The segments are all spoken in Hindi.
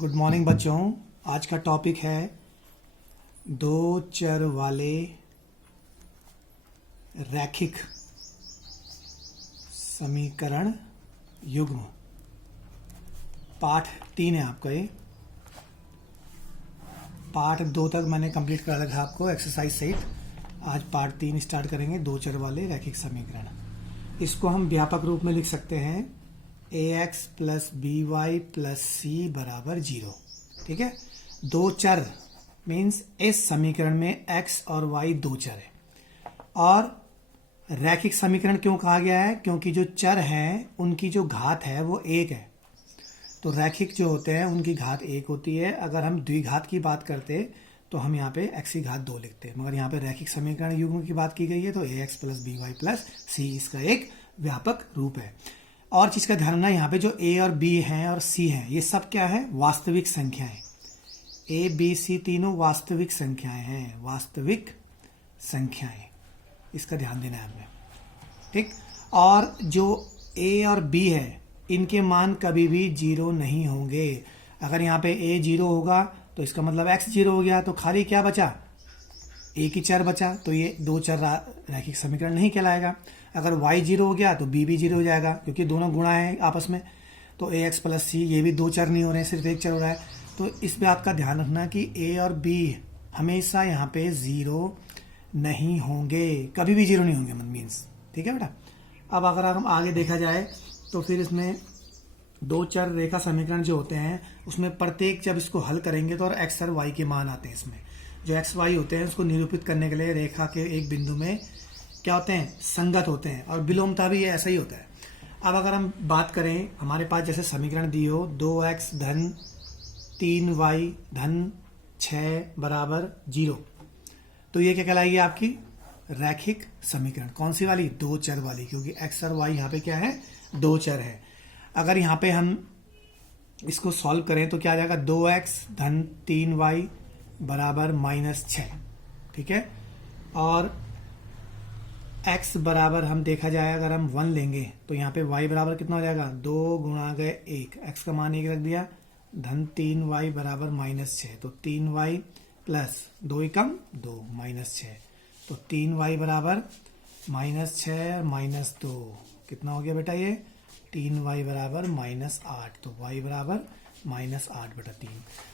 गुड मॉर्निंग बच्चों। आज का टॉपिक है दो चर वाले रैखिक समीकरण युग्म। पाठ 3 है आपका ये। पाठ 2 तक मैंने कंप्लीट करा रखा आपको एक्सरसाइज सहित। आज पार्ट 3 स्टार्ट करेंगे, दो चर वाले रैखिक समीकरण। इसको हम व्यापक रूप में लिख सकते हैं ax plus b y plus c बराबर 0। ठीक है, दो चर मीन्स इस समीकरण में x और y दो चर है। और रैखिक समीकरण क्यों कहा गया है? क्योंकि जो चर हैं उनकी जो घात है वो 1 है। तो रैखिक जो होते हैं उनकी घात 1 होती है। अगर हम द्विघात की बात करते तो हम यहाँ पे x की घात 2 लिखते हैं, मगर यहाँ पे रैखिक समीकरण युग्म की बात की गई है तो ax plus b y plus c इसका एक व्यापक रूप है। और चीज का ध्यान रखना, यहाँ पे जो a और b हैं और c हैं ये सब क्या है? वास्तविक संख्याएं। a b c तीनों वास्तविक संख्याएं हैं, वास्तविक संख्याएं, इसका ध्यान देना है आपने। ठीक, और जो a और b है इनके मान कभी भी 0 नहीं होंगे। अगर यहाँ पे a 0 होगा तो इसका मतलब x 0 हो गया, तो खाली क्या बचा? एक ही चर बचा, तो ये दो चर रैखिक समीकरण नहीं कहलाएगा। अगर y 0 हो गया तो b भी 0 हो जाएगा, क्योंकि दोनों गुणा है आपस में। तो ax प्लस c ये भी दो चर नहीं हो रहे हैं, सिर्फ एक चर हो रहा है। तो इस बात का ध्यान रखना कि a और b हमेशा यहाँ पे 0 नहीं होंगे, कभी भी 0 नहीं होंगे मीन्स। ठीक है बेटा। अब अगर हम आगे देखा जाए तो फिर इसमें दो चर रेखा समीकरण जो होते हैं उसमें प्रत्येक जब इसको हल करेंगे तो और x और y के मान आते हैं। इसमें जो x y होते हैं उसको निरूपित करने के लिए रेखा के एक बिंदु में क्या होते हैं? संगत होते हैं, और विलोमता भी ऐसा ही होता है। अब अगर हम बात करें, हमारे पास जैसे समीकरण दी हो 2x धन 3y धन 6 बराबर 0, तो ये क्या कहलाएगी? आपकी रैखिक समीकरण। कौन सी वाली? दो चर वाली, क्योंकि x और y यहाँ पे क्या है? दो चर है। अगर यहाँ पे हम इसको सॉल्व करें तो क्या आ जाएगा? 2x धन 3y बराबर -6। ठीक है, और x बराबर हम देखा जाए अगर हम 1 लेंगे तो यहाँ पे y बराबर कितना हो जाएगा? 2 गुणा गए 1, x का मान 1 रख दिया, धन 3y बराबर -6। तो 3y प्लस 2 एकम 2 -6, तो 3y बराबर -6 और -2 कितना हो गया बेटा? ये 3y बराबर -8, तो y बराबर -8/3।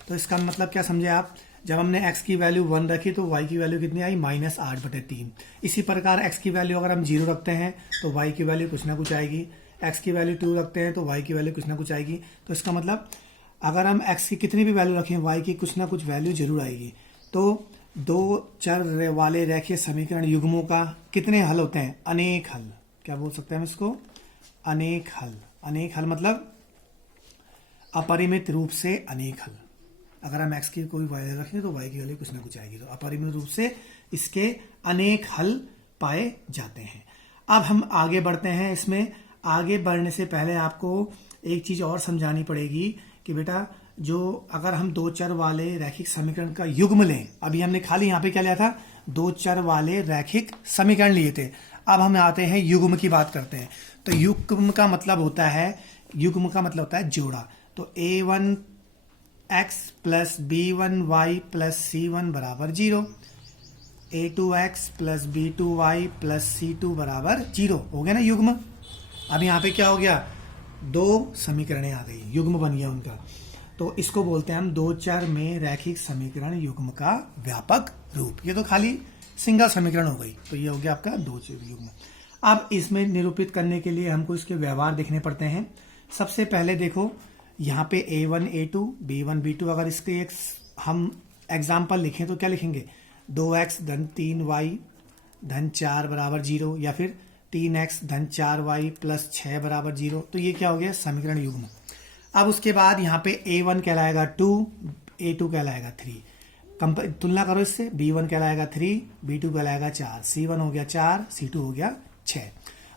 तो इसका मतलब क्या समझे आप? जब हमने x की वैल्यू 1 रखी तो y की वैल्यू कितनी आई? -8/3। इसी प्रकार x की वैल्यू अगर हम 0 रखते हैं तो y की वैल्यू कुछ ना कुछ आएगी, x की वैल्यू 2 रखते हैं तो y की वैल्यू कुछ ना कुछ आएगी। तो इसका मतलब अगर हम x की कितनी भी वैल्यू रखें y की कुछ ना कुछ वैल्यू जरूर आएगी। तो दो चर वाले रैखिक समीकरण युग्मों का कितने हल होते हैं? अनेक हल। क्या बोल सकते हैं हम इसको? अनेक हल। अनेक हल मतलब अपरिमित रूप से अनेक हल। अगर हम x की कोई वैल्यू रखें तो y की वैल्यू कुछ ना कुछ आएगी, तो अपरिमित रूप से इसके अनेक हल पाए जाते हैं। अब हम आगे बढ़ते हैं। इसमें आगे बढ़ने से पहले आपको एक चीज और समझानी पड़ेगी कि बेटा जो अगर हम दो चर वाले रैखिक समीकरण का युग्म लें, अभी हमने खाली यहाँ पे क्या लिया था? दो चर वाले रैखिक समीकरण लिए थे। अब हम आते हैं युग्म की बात करते हैं। तो युग्म का मतलब होता है, युग्म का मतलब होता है जोड़ा। तो a1x plus b1y plus c1 बराबर 0, a2x plus b2y plus c2 बराबर 0 हो गया ना युग्म। अब यहाँ पे क्या हो गया? दो समीकरणें आ गई, युग्म बन गया उनका। तो इसको बोलते हैं हम दो चर में रैखिक समीकरण युग्म का व्यापक रूप। ये तो खाली सिंगल समीकरण हो गई, तो ये हो गया आपका दो चर युग्म। अब इसमें निरूपित करने के लिए हमको इसके व्यवहार देखने पड़ते हैं। सबसे पहले देखो यहाँ पे a1 a2 b1 b2, अगर इसके एक हम एग्जाम्पल लिखें तो क्या लिखेंगे? 2x धन 3y धन 4 बराबर 0, या फिर 3x धन 4y प्लस 6 बराबर 0। तो ये क्या हो गया? समीकरण युग्म। अब उसके बाद यहाँ पे a1 कहलाएगा 2, a2 कहलाएगा 3। तुलना करो इससे, b1 कहलाएगा 3, b2 कहलाएगा 4, c1 हो गया 4, c2 हो गया 6।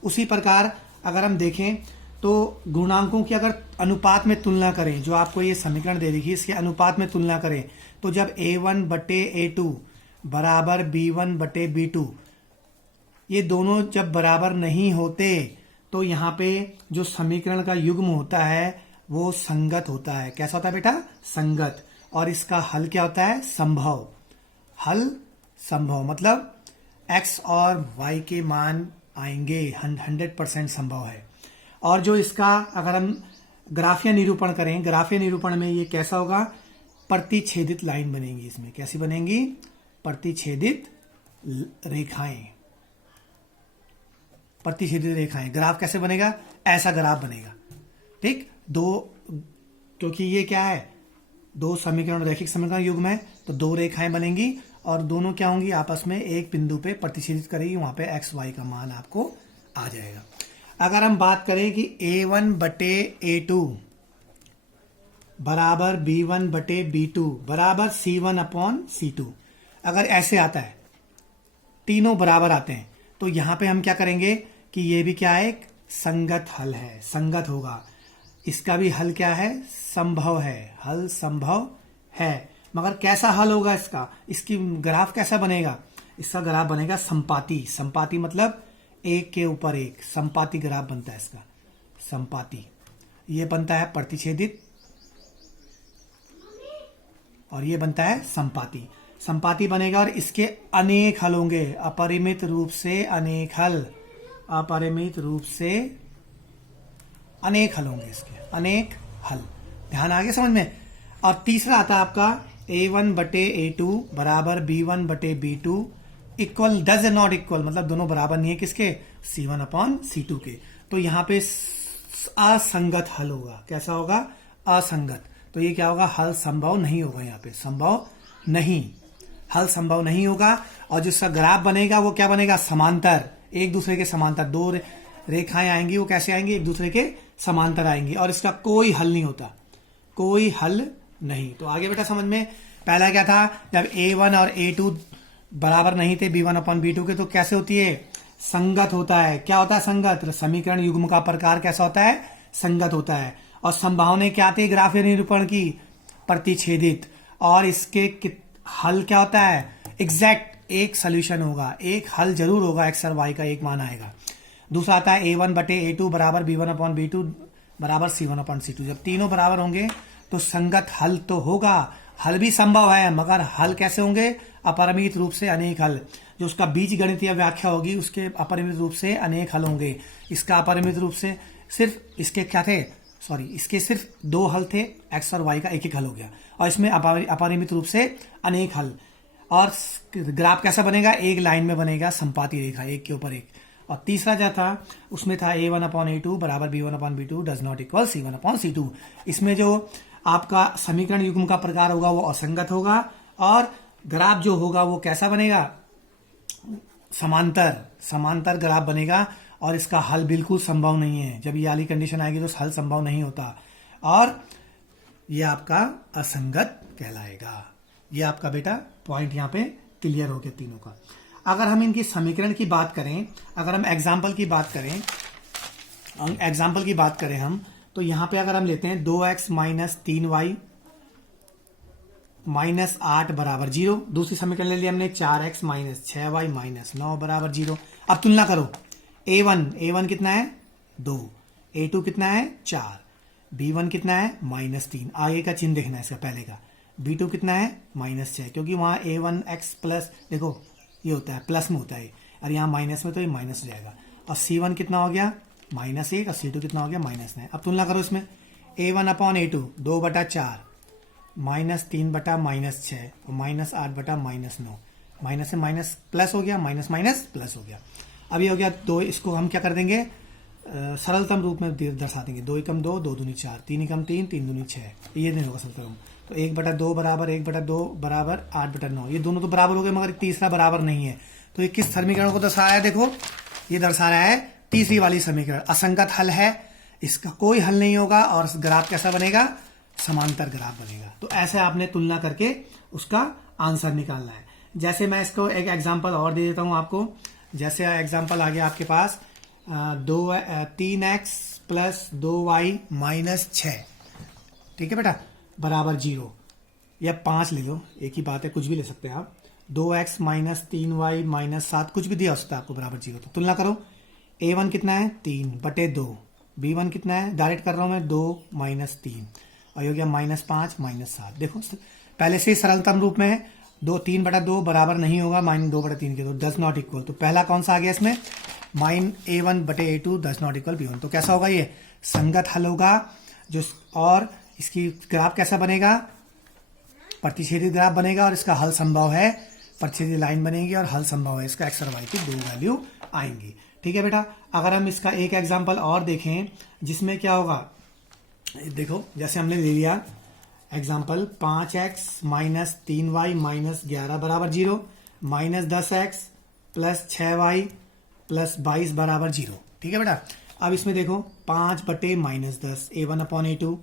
उसी प्रकार अगर हम देखें तो गुणांकों की अगर अनुपात में तुलना करें, जो आपको ये समीकरण दे देखिए इसके अनुपात में तुलना करें, तो जब a1 बटे a2 बराबर b1 बटे b2, ये दोनों जब बराबर नहीं होते तो यहाँ पे जो समीकरण का युग्म होता है वो संगत होता है। कैसा होता है बेटा? संगत। और इसका हल क्या होता है? संभव। हल संभव मतलब x और y के मान आएंगे, 100% संभव है। और जो इसका अगर हम ग्राफीय निरूपण करें, ग्राफीय निरूपण में ये कैसा होगा? प्रतिच्छेदित लाइन बनेगी। इसमें कैसी बनेंगी? प्रतिच्छेदित रेखाएं। प्रतिच्छेदित रेखाएं। ग्राफ कैसे बनेगा? ऐसा ग्राफ बनेगा। ठीक, दो, क्योंकि ये क्या है? दो समीकरण रैखिक समीकरण युग्म है, तो दो रेखाएं बनेंगी और दोनों क्या होंगी? आपस में एक बिंदु पे प्रतिच्छेदित करेगी, वहां पे एक्स वाई का मान आपको आ जाएगा। अगर हम बात करें कि a1 बटे a2 बराबर b1 बटे b2 बराबर c1 अपॉन c2, अगर ऐसे आता है, तीनों बराबर आते हैं, तो यहां पे हम क्या करेंगे कि ये भी क्या है? एक संगत हल है, संगत होगा। इसका भी हल क्या है? संभव है। हल संभव है, मगर कैसा हल होगा इसका? इसकी ग्राफ कैसा बनेगा? इसका ग्राफ बनेगा संपाती। संपाती मतलब एक के ऊपर एक, संपाती ग्राफ बनता है इसका। संपाती ये बनता है प्रतिच्छेदित और ये बनता है संपाती। संपाती बनेगा और इसके अनेक हल होंगे, अपरिमित रूप से अनेक हल, अपरिमित रूप से अनेक हल होंगे इसके, अनेक हल। ध्यान आगे समझ में। और तीसरा आता है आपका a1 बटे a2 बराबर b1 बटे b2 equal does not equal, मतलब दोनों बराबर नहीं है किसके? c1 अपॉन c2 के। तो यहां पे असंगत हल होगा। कैसा होगा? असंगत। तो ये क्या होगा? हल संभव नहीं होगा। यहाँ पे संभव नहीं, हल संभव नहीं होगा। और जिसका ग्राफ बनेगा वो क्या बनेगा? समांतर, एक दूसरे के समांतर। दो रेखाएं आएंगी, वो कैसे आएंगी? एक दूसरे के समांतर आएंगी और इसका कोई हल नहीं होता, कोई हल नहीं। तो आगे बेटा समझ में। पहला क्या था? जब a1 और a2 बराबर नहीं थे b1 अपॉन b2 के, तो कैसे होती है? संगत होता है। क्या होता है? संगत। समीकरण युग्म का प्रकार कैसा होता है? संगत होता है। और संभावनाएं क्या आती है ग्राफीय निरूपण की? प्रतिच्छेदित। और इसके हल क्या होता है? एग्जैक्ट एक सोल्यूशन होगा, एक हल जरूर होगा, एक्स और वाई का एक मान आएगा। दूसरा आता है a1 बटे a2 बराबर b1 अपॉन b2 बराबर c1 अपॉन c2। जब तीनों बराबर होंगे तो संगत हल तो होगा, हल भी संभव है, मगर हल कैसे होंगे? अपरिमित रूप से अनेक हल। जो उसका बीज गणितीय व्याख्या होगी उसके अपरिमित रूप से अनेक हल होंगे। इसका अपरिमित रूप से सिर्फ इसके क्या थे? सॉरी, इसके सिर्फ दो हल थे, एक्स और वाई का एक एक हल हो गया। और इसमें अपरिमित रूप से अनेक हल। और ग्राफ कैसा बनेगा? एक लाइन में बनेगा, संपाती रेखा, एक के ऊपर एक। और तीसरा जो था उसमें था a1 अपॉन a2 बराबर b1 upon b2 does not equal c1 upon c2। इसमें जो आपका समीकरण युग्म का प्रकार होगा वो असंगत होगा और ग्राफ जो होगा वो कैसा बनेगा? समांतर, समांतर ग्राफ बनेगा और इसका हल बिल्कुल संभव नहीं है। जब ये वाली कंडीशन आएगी तो हल संभव नहीं होता और ये आपका असंगत कहलाएगा। ये आपका बेटा पॉइंट यहाँ पे क्लियर हो गया तीनों का। अगर हम इनकी समीकरण की बात करें, अगर हम एग्जाम्पल की बात करें, हम तो यहां पे अगर हम लेते हैं 2x माइनस 3y माइनस 8 बराबर 0। दूसरी समीकरण ले लिया हमने 4x माइनस 6y माइनस 9 बराबर 0। अब तुलना करो। a1 कितना है? 2। a2 कितना है? 4। b1 कितना है? -3। आगे का चिन्ह देखना है इसका पहले का। b2 कितना है? -6, क्योंकि वहां a1x प्लस, देखो ये होता है प्लस में होता है और यहाँ माइनस में, तो ये माइनस हो जाएगा। और c1 कितना हो गया? -1 और c2 कितना हो गया? -9। अब तुलना करो इसमें a1 अपॉन a2 2/4 -3 बटा -6 और -8 बटा -9। माइनस से माइनस प्लस हो गया, माइनस माइनस प्लस हो गया। अब ये हो गया 2। इसको हम क्या कर देंगे? सरलतम रूप में दर्शा देंगे। 2 एकम 2, 2 दूनी 4, 3 एकम 3, 3 दूनी 6। ये नहीं होगा सरलतम। तो 1/2 बराबर 1/2 बराबर 8/9। ये दोनों तो बराबर हो गए मगर तीसरा बराबर नहीं है। तो ये किस समीकरण को दर्शा रहा है? देखो ये दर्शा रहा है तीसरी वाली समीकरण। असंगत हल है, इसका कोई हल नहीं होगा और ग्राफ कैसा बनेगा? समांतर ग्राफ बनेगा। तो ऐसे आपने तुलना करके उसका आंसर निकालना है। जैसे मैं इसको एक एग्जांपल और दे देता हूं आपको। जैसे एग्जांपल आ गया आपके पास 3x प्लस 2y माइनस 6, ठीक है बेटा, बराबर 0 या 5 ले लो, एक ही बात है, कुछ भी ले सकते हैं आप। 2x माइनस 3y माइनस 7, कुछ भी दिया हो सकता है आपको, बराबर 0। तो तुलना करो। a1 कितना है? 3/2 b1 कितना है, डायरेक्ट कर रहा हूं मैं, 2 माइनस 3 और ये हो गया -5 -7। देखो पहले से ही सरलतम रूप में है, 3/2 बराबर नहीं होगा -2/3 के, तो डज नॉट इक्वल। तो पहला कौन सा आ गया इसमें, -a1/a2 does not equal b1। तो कैसा होगा, ये संगत हल होगा जो, और इसकी ग्राफ कैसा बनेगा, प्रतिच्छेदी ग्राफ बनेगा, और इसका हल संभव है, प्रतिच्छेदी लाइन बनेगी और हल संभव है, इसका x और y की 2 वैल्यू आएंगी। ठीक है बेटा। अगर हम इसका एक एग्जांपल और देखें जिसमें क्या होगा, देखो जैसे हमने ले लिया example 5x minus 3y minus 11 बराबर 0, -10x प्लस 6y प्लस 22 बराबर 0। ठीक है बेटा। अब इसमें देखो 5/-10 a1/a2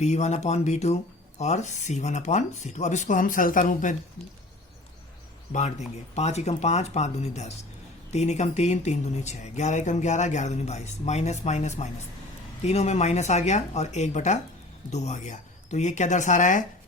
b1/b2 और c1/c2। अब इसको हम सरलता रूप में बांट देंगे, 5 एकम 5, 5 दूनी 10, 3 एकम 3, 3 दूनी 6, 11 एकम 11, 11 दूनी 22, माइनस माइनस माइनस, तीनों में माइनस आ गया और 1/2 आ गया। तो ये क्या दर्शा रहा है,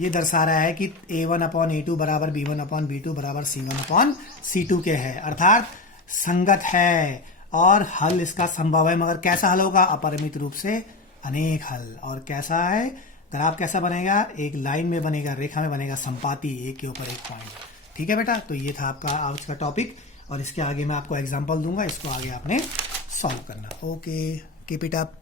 ये दर्शा रहा है कि a1/a2 बराबर b1/b2 बराबर c1/c2 के है, अर्थात संगत है और हल इसका संभव है। मगर कैसा हल होगा, अपरिमित रूप से अनेक हल। और कैसा है, ग्राफ कैसा बनेगा, एक लाइन में बनेगा, रेखा में बनेगा, संपाती, एक के ऊपर एक पॉइंट। ठीक है बेटा। तो ये था आपका आज का टॉपिक, और इसके आगे मैं आपको एग्जांपल दूंगा, इसको आगे आपने सॉल्व करना। Okay, keep it up.